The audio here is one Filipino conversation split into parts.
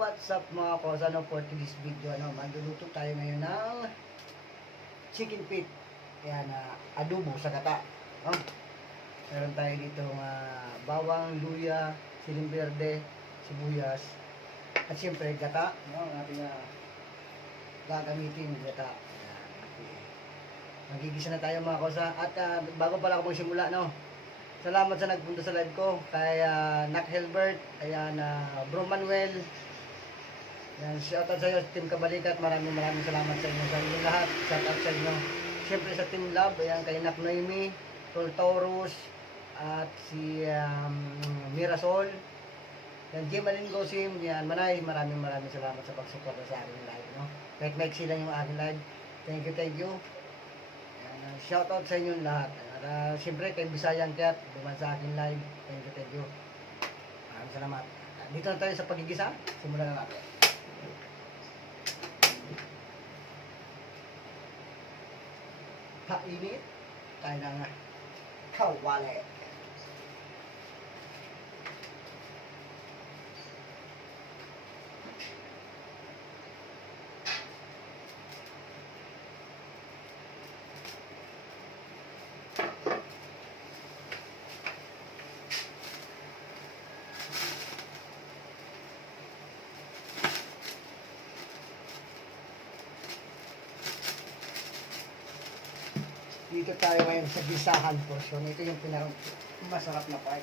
what's up mga kosa, for today's video, magluluto tayo ngayon ng chicken feet. Kaya na adobo sa gata. Meron tayo dito bawang, luya, siling berde, sibuyas, at siyempre gata. Ang ating gagamitin gata. Magigisa na tayo mga kosa. At bago pala ako magsimula, salamat sa nagpunta sa live ko kay Nak Helbert, ayan, Bro Manuel. Yan, shoutout sa iyo, Team Kabalikat. Maraming salamat sa inyo. Sa inyo lahat, shoutout sa inyo. Siyempre sa Team Love, ayan, kay Nak Noemi, Tol Taurus, at si Mirasol. Yan, Jim Alin Gosim, yan, Manay, maraming salamat sa pagsuporta sa aking live, Kahit maiksi lang yung aking live. Thank you. Yan, shoutout sa inyo lahat. Siyempre, kay Bisayan Kat, duman sa aking live. Thank you. Maraming salamat. Dito na tayo sa pagigisa. Simulan na natin. Kainit tayo ng kawali. Dito tayo ngayon sa gisahan portion. Ito yung masarap na part.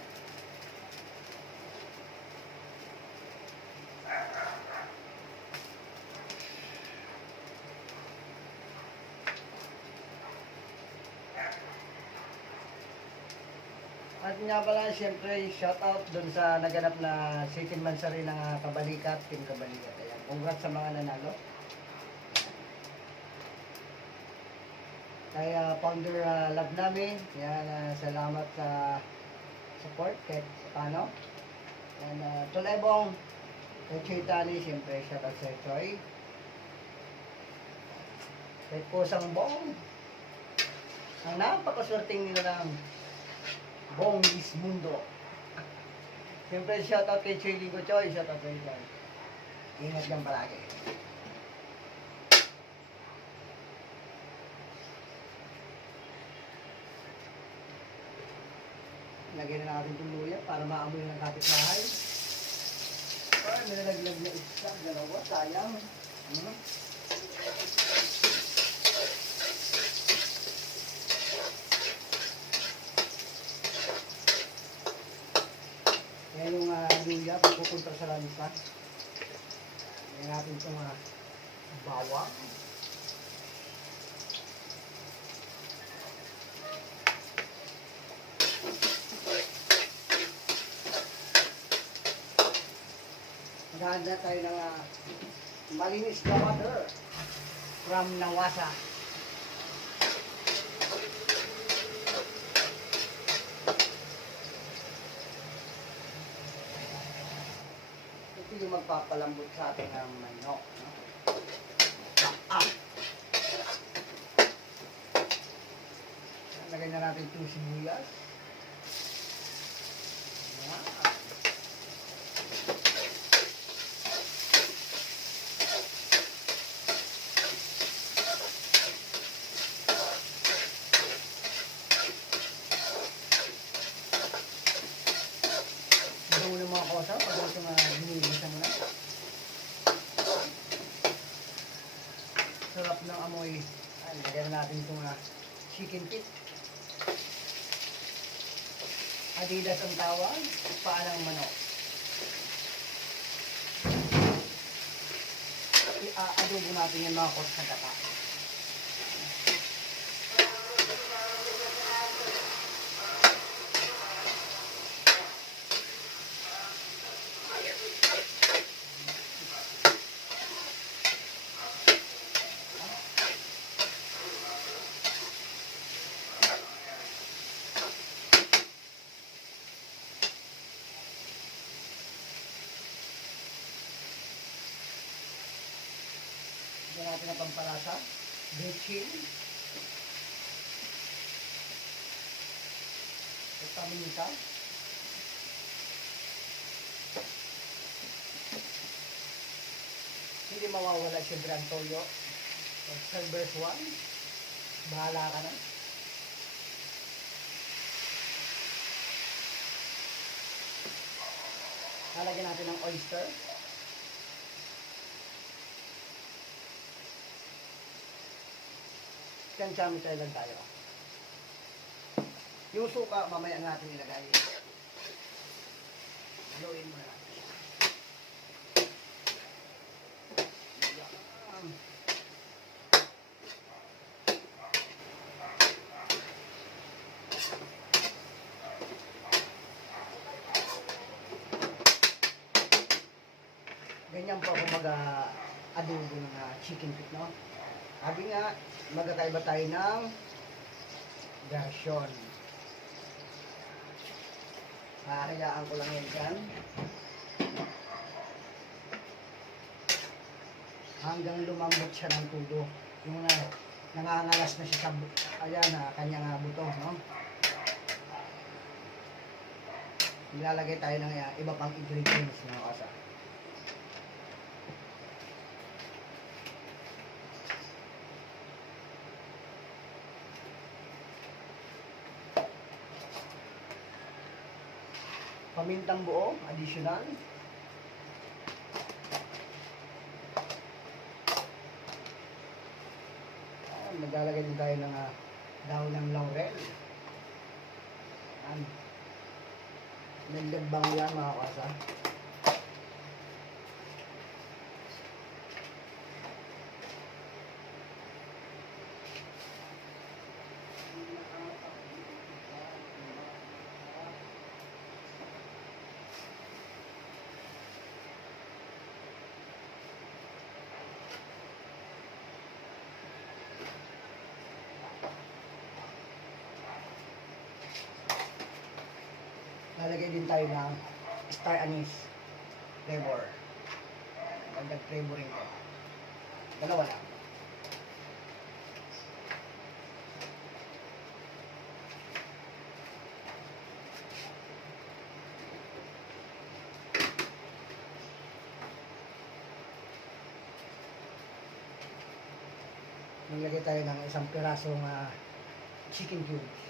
At nga pala, siyempre, shout out dun sa naganap na second mansari ng Kabalikat, Team Kabalikat. Ayan, congrats sa mga nanalo. Kaya founder love namin, yan, salamat sa support kahit paano. And Tulebong, kay Choy Tani, siyempre shoutout sa Choy. Kay Kusang Bong, ang napakaswerteng nila ng Bong Mundo. Siyempre shoutout kay Choy Ligo Choy, shoutout kay Choy. Ingat lang palagi. Lagyan na natin itong luya para maamoy ng kapitbahay. Ay, nilalaglag na isa, dalawa, sayang. Yan yung luya, pupunta sa lansa. Lagyan natin itong bawang. Maganda tayo ng malinis na water from Nawasa. Ito yung magpapalambot sa ating manok. Lagay na natin itong sibuyas. Muna mga kosa, pag ito binigisa mo na. Sarap ng amoy. Ay, lagyan natin itong chicken feet. Adidas ang tawag, paanang manok. I-adobo natin yung mga kosa sa gata. Lagyan natin ang pampalasa, bechin, paminta, hindi mawawala siyempre ang toyo. Silver's one. Bahala ka na. Lalagyan natin ng oyster. Chami-chami lang tayo. Yung suka, mamaya natin ilagay. Haluin mo natin siya. Yan. Ganyan po ako mag-adobo ng chicken feet, no? Sabi nga, magkakaiba tayo ng version. Hahayaan ko lang yan dyan. Hanggang lumambot siya ng tulo. Yung nangangalas na siya sa kanyang buto, no? Ilalagay tayo ng iba pang ingredients, no? Kasa. Pamintang buo, additional. Maglalagay din tayo ng daon ng laurel. Yan. Nagdagbang yan mga kasa. Lalagay din tayo ng star anise flavor. Dagdag flavoring ko. Dalawa lang. Maglagay tayo ng isang pirasong chicken cubes.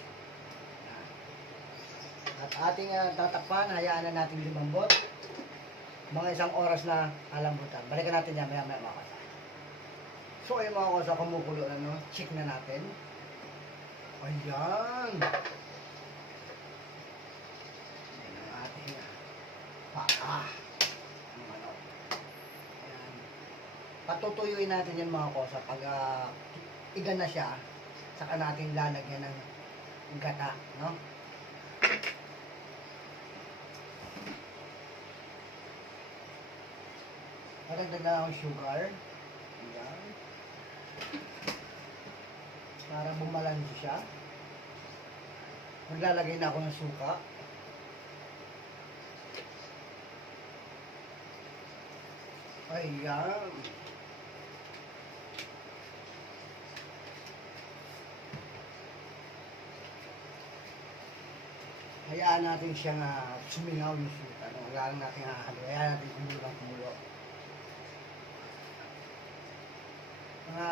At ating tatakpan, hayaan na natin lumambot. Mga isang oras na alambutan. Balikan natin yan, maya-maya mga kasa. So ayun mga kasa, kumukulo na, no? Check na natin. Ayan. Ayan ang ating paa. Ano. Ayan. Patutuyuin natin yan mga kasa. Pag igan na siya, saka natin lalagyan ng gata, no? Maragdag na akong sugar. Ayan. Para bumalansi siya. Maglalagay na ako ng suka. Ayan. Hayaan natin siyang sumingaw yung suka. Wala lang natin hahalo. Hayaan natin kumulo. Mga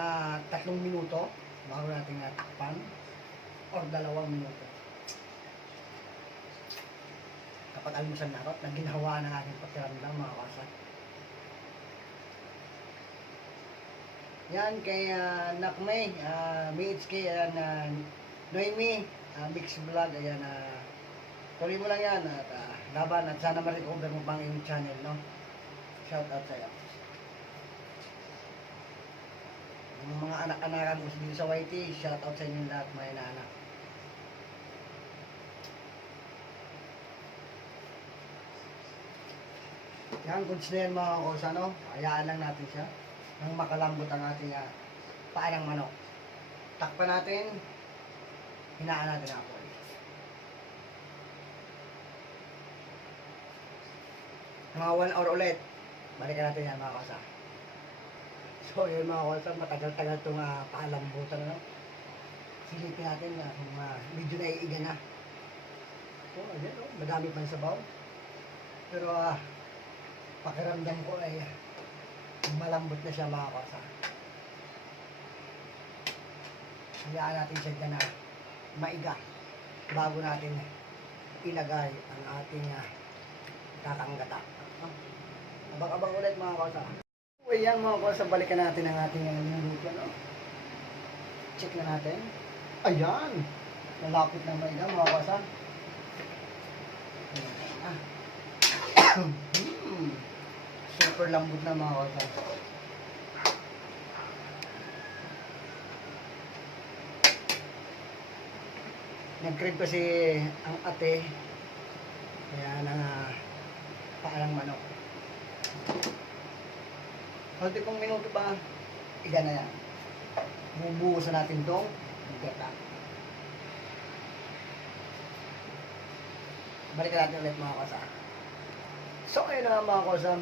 3 minuto bago natin natakpan or 2 minuto. Kapag almusal na ako, naginawa ng aking pakiramdam mga kasa. Yan kay Nakmay, MHK, Noemi, Mix Vlog, ayan, tuloy mo lang yan at laban at sana ma-recover mo pang yung channel, no? Shout out sa'yo. Yung mga anak-anakan ko dito sa YT, shout out sa inyo lahat mga inaanak. Yan, goods na yan mga kosa, no? Hayaan lang natin siya nang makalambot ang ating paa ng manok. Takpan natin, hinaan natin ang apoy. Mga 1 hour ulit, balikan natin yan mga kosa. So yun mga kosa, matagal-tagal itong paalambutan, no? Silipin natin kung medyo naiiga na. So ayan, no? Madami pa yung sabaw. Pero pakiramdam ko ay malambot na siya mga kosa. Hayaan natin siya dyan na maiga bago natin ilagay ang ating kakanggata. Abang-abang ulit mga kosa. Ayan mga kosa, balikan natin ang ating luto. No? Check na natin. Ayan! Malapit na maiga mga kosa. Super lambot na mga kosa. Nag-crave kasi ang ate kaya na paalang manok. Kunti pong minuto pa, iga na yan. Bubuhusan natin itong gata. Balikan natin ulit mga kosa. So ayun na mga kosa,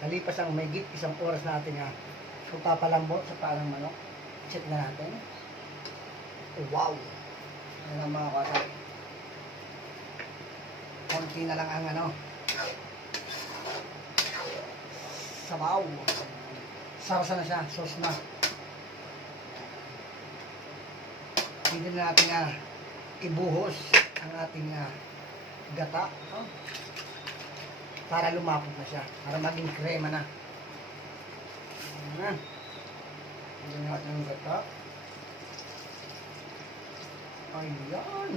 kalipas ang may isang oras natin so papalambot sa paalang manok. Check na natin. Wow! Ayan ang mga kosa. Konti na lang ang sabaw. Sarsa na siya, sauce na. Hindi na natin ibuhos ang ating gata. Para lumapot na siya. Para maging krema na. Ayan. Hindi na natin ang gata. Ayan.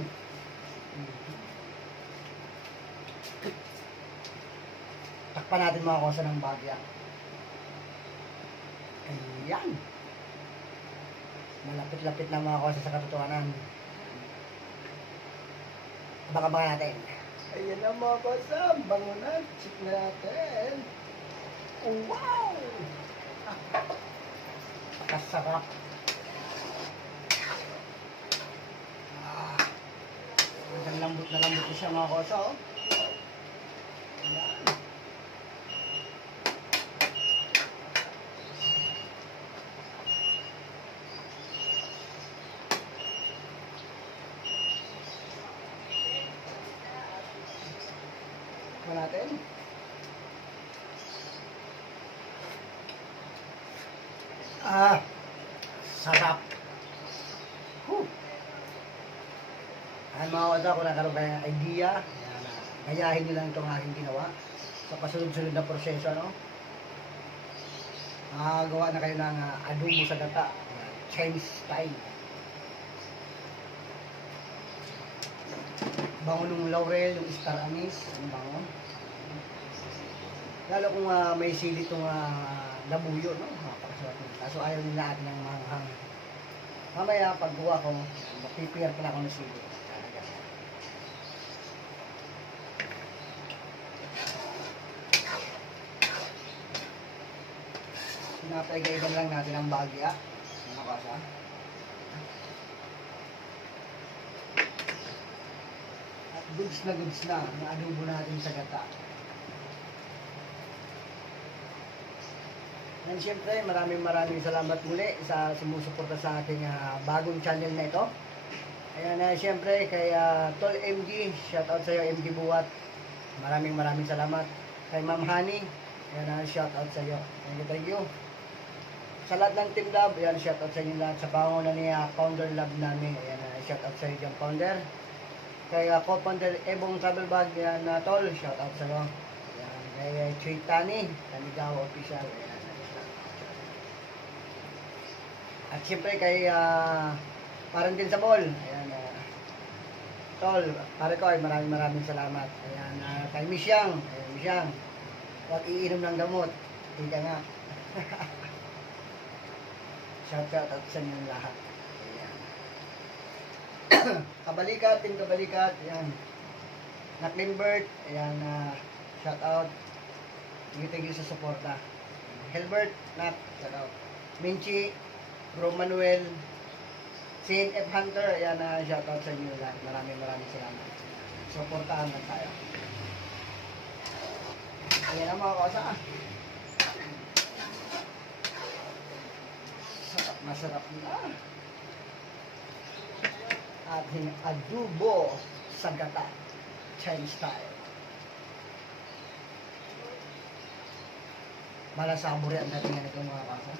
Takpan natin mga kosa ng bagya. Ayan. Malapit-lapit na mga kosa sa katotohanan. Abang-abangan natin. Ayan na mga kosa. Bango na. Check na natin. Wow! Pakasarap. Lambot na lambot na siya mga kosa. Oh. Ayan. Natin. Sarap. Ayan mga kosa, kung nakaroon kayo ng idea, gayahin nyo lang itong aking ginawa sa pasunod-sunod na proseso, no? Gawa na kayo ng adobo sa gata, Chinese style. Bango ng laurel, yung star anise, ang bango. Lalo kung may sili itong labuyo, no? Pakasarap nito. Kaso ayaw nila natin ng manghang. Mamaya, paggawa ko, mag-prepare pala ako ng sili. Pinapaiga-igan lang natin ang bagya. Ano ka siya? At goods na ang adobo natin sa gata. And syempre, maraming salamat muli sa sumusuporta sa ating bagong channel na ito. Ayan, syempre, kay Tol MG, shoutout sa iyo MG Buwat. Maraming salamat. Kay Ma'am Honey, ayan, shoutout sa iyo. Thank you. Sa lahat ng Team Love, ayan, shoutout sa inyo lahat. Sa pangunan ni Founder Love namin, ayan, shoutout sa iyo dyan, Founder. Kay co-founder Ebong Travel Bag, ayan, Tol, shoutout sa iyo. Ayan, kay Chuy Tani, Tanigaw Official, ayan. At siyempre kay parang din sa mall, ayan, Tol, pare ko ay maraming salamat. Ayan, kay Miss Yang, ayan, Miss Yang, huwag iinom ng gamot, hindi ka nga. Shout out sa inyong lahat. Ayan. Kabalikat, Team Kabalikat, ayan. Naklinbert, ayan, shout out. Thank you sa suporta. Helbert, Nak, shout out. Minchi, Bro Manuel, CNF Hunter, ayan, shout out sa inyo lahat. Maraming salamat. Suportahan lang tayo. Ayan ang mga kosa. Masarap na ating adobo sa gata, Chinese style. Malasaburi ang datingan nito mga kasa.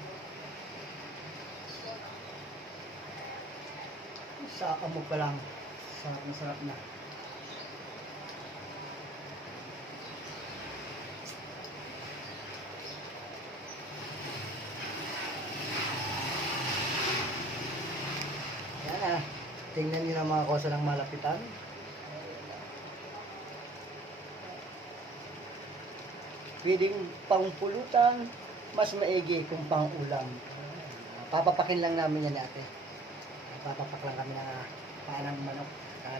Sa amok pa lang. Sarap na sarap na. Yan ah. Tingnan nyo ng mga kosa ng malapitan. Pwedeng pangpulutan, mas maigi kung pang-ulam. Papapakin lang namin yan ate. Papapak lang kami ng paa ng manok.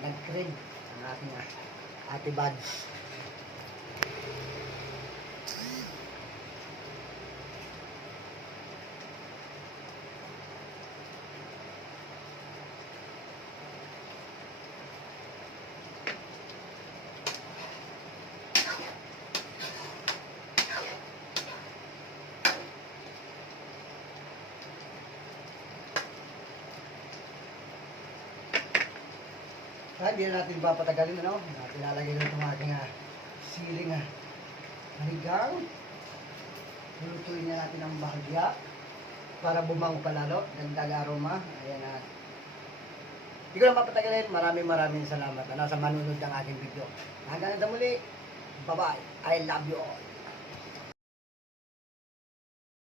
Nag-crib ang aking ate Bads. Hindi na natin papatagalin, ano? Ilalagay na itong ating siling haligang. Lulutuin na natin ang bahagya para bumango palalo. Dagdag aroma. Ayan na. Hindi ko na papatagalin. Maraming salamat na nasa manunod ng ating video. Hanggang sa muli. Bye-bye. I love you all.